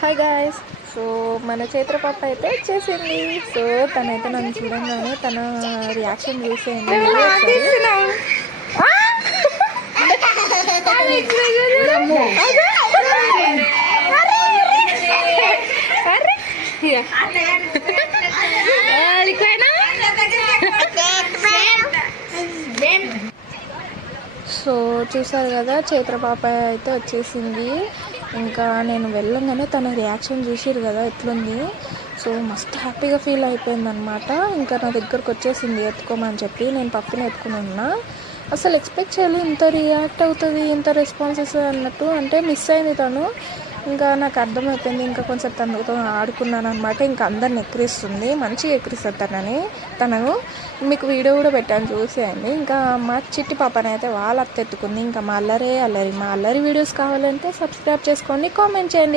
Hi guys. So మన చైత్ర పాప అయితే వచ్చేసింది. సో తనైతే నన్ను చూడంగానే తన రియాక్షన్ చూసేయండి. సో చూసారు కదా, చైత్ర పాప అయితే వచ్చేసింది. ఇంకా నేను వెళ్ళంగానే తన రియాక్షన్ చూసిరు కదా ఎట్లుంది. సో మస్తు హ్యాపీగా ఫీల్ అయిపోయింది అనమాట. ఇంకా నా దగ్గరకు వచ్చేసింది ఎత్తుకోమని చెప్పి. నేను పప్పుని ఎత్తుకుని ఉన్నా. అసలు ఎక్స్పెక్ట్ చేయలేదు ఇంత రియాక్ట్ అవుతుంది, ఇంత రెస్పాన్స్ ఇస్తుంది అన్నట్టు. అంటే మిస్ అయింది తను. ఇంకా నాకు అర్థమైపోయింది. ఇంకా కొంచెం తనతో ఆడుకున్నాను అనమాట. ఇంకా అందరిని ఎక్కిరిస్తుంది, మంచిగా ఎక్కిరిస్తుంది తనను. మీకు వీడియో కూడా పెట్టాను చూసేయండి. ఇంకా మా చిట్టి పాపని అయితే వాళ్ళ అత్త ఎత్తుకుంది. ఇంకా మా అల్లరి వీడియోస్ కావాలంటే సబ్స్క్రైబ్ చేసుకోండి, కామెంట్ చేయండి.